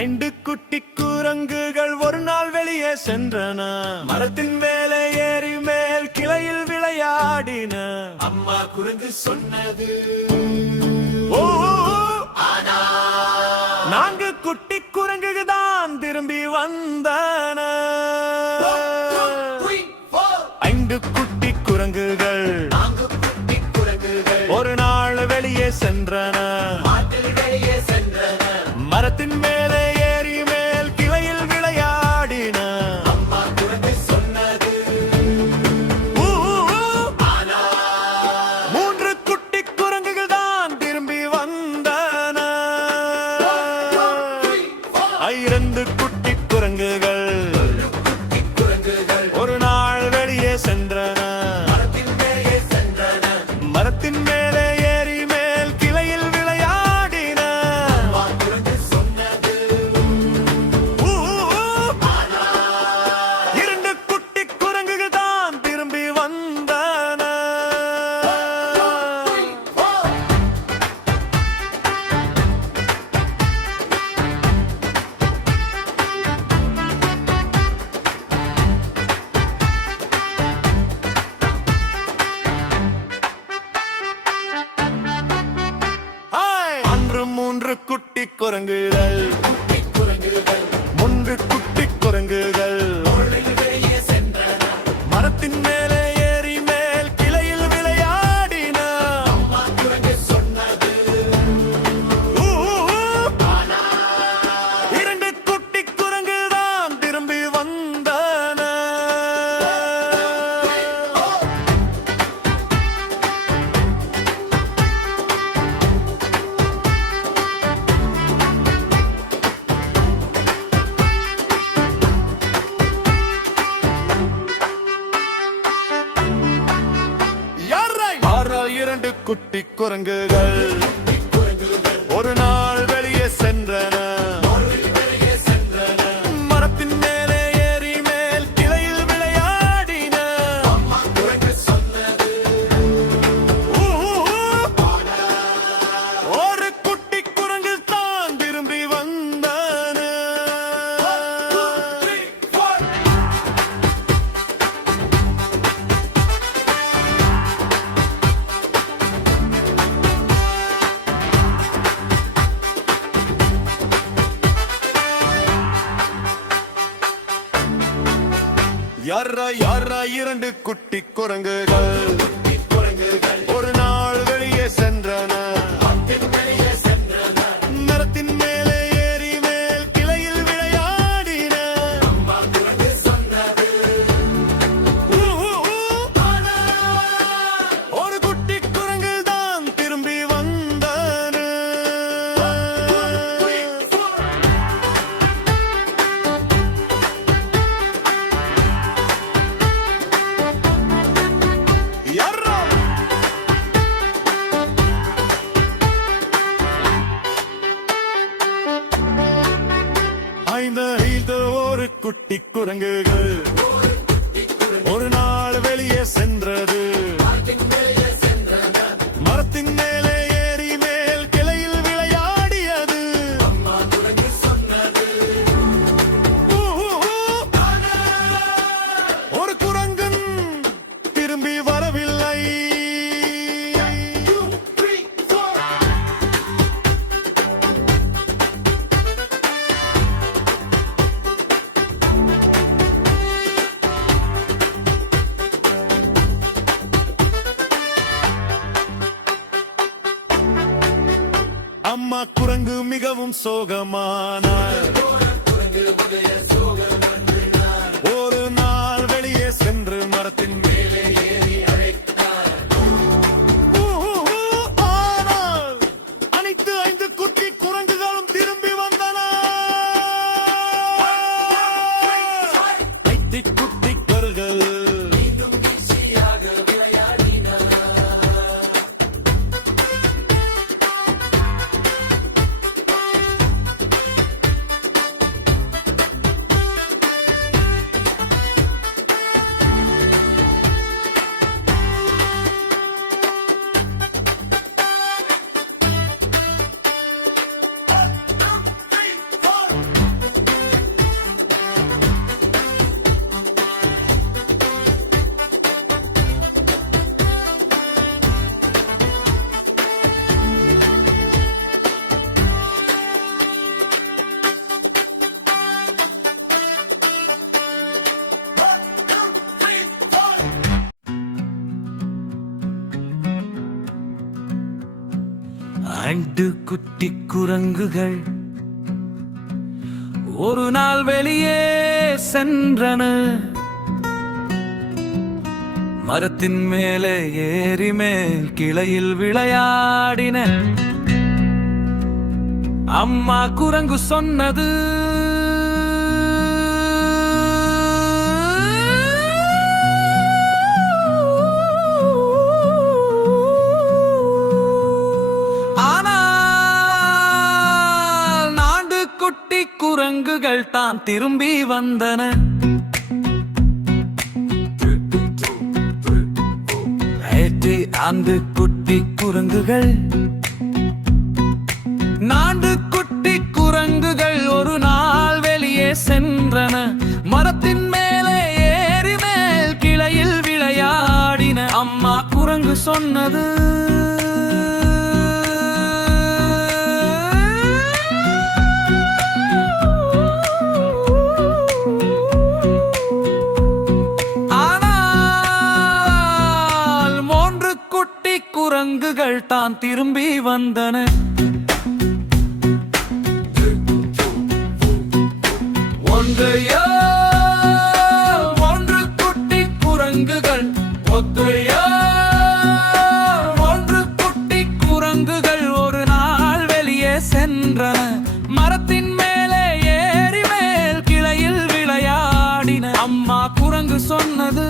ஐந்து குட்டி குரங்குகள் ஒரு நாள் வெளியே சென்றன. மரத்தின் மேலே ஏறி மேல் கிளையில் விளையாடின. அம்மா குரங்கு சொன்னது, ஓ, நான்கு குட்டி குரங்குகள் தான் திரும்பி வந்தன. ஐந்து குட்டி குரங்குகள் ஒரு நாள் வெளியே சென்றன. மரத்தின் மேலே ஏறி மேல் கிளையில் விளையாடின. அம்மா குரங்கு சொன்னது, மூன்று குட்டி குரங்குகள் தான் திரும்பி வந்தன. இரண்டு குட்டி குரங்குகள் ஒரு நாள் வெளியே சென்றன. மரத்தின் மேலே ஏறி மேல் கிளையில் விளையாடின. இரண்டு குட்டி குரங்குகள் தான் திரும்பி வந்தன. அன்று மூன்று குட்டி குரங்குகள், மூன்று குட்டி குரங்குகள் மரத்தின் மேலே ஏறி மேல் கிளையில் விளையாடின. இரண்டு குட்டி குரங்குகள் தான் திரும்பி வந்தன. இரண்டு குட்டி குரங்குகள் ஒரு நாள் வெளியே சென்றன. மரத்தின் மேலே ஏறி மேல் கிளையில் விளையாடின. ஒரு குட்டி குரங்கு தான் திரும்பி வந்தன. யாரா இரண்டு குட்டி குரங்குகள் ஒரு நாள் வெளியே சென்றன. மரத்தின் மேலே ஏறி மேல் கிளையில் விளையாடின. ஒரு குட்டி குரங்கு தான் திரும்பி வந்தன. ஐந்து ஒரு குட்டி குரங்குகள் ஒரு நாள் வெளியே சென்றது. மரத்தின் மேலே ஏறி மேல் கிளையில் விளையாடியது. ஒரு குரங்கும் திரும்பி வரவில்லை. அம்மா குரங்கு மிகவும் சோகமானாள். ஒரு நாள் வெளியே சென்று மரத்தின் மேலே ஏறி அழைத்தாள். ஆனால் அனைத்து ஐந்து குட்டி குரங்குகளும் திரும்பி வந்தன. ஐந்து குட்டி குரங்குகள் 2 குட்டி குரங்குகள் ஒரு நாள் வெளியே சென்றன. மரத்தின் மேலே ஏறி மேல் கிளையில் விளையாடின. அம்மா குரங்கு சொன்னது, ஆனால் 4 குட்டி குரங்குகள் தான் திரும்பி வந்தன. அந்த குட்டி குரங்குகள் 4 குட்டி குரங்குகள் ஒரு நாள் வெளியே சென்றன. மரத்தின் மேலே ஏறி மேல் கிளையில் விளையாடின. அம்மா குரங்கு சொன்னது, குரங்குகள் தான் திரும்பி வந்தன. ஒன்றையோ 1 குட்டி குரங்குகள், ஒத்தையோ 1 குட்டி குரங்குகள் ஒரு நாள் வெளியே சென்றன. மரத்தின் மேலே ஏறி மேல் கிளையில் விளையாடின. அம்மா குரங்கு சொன்னது,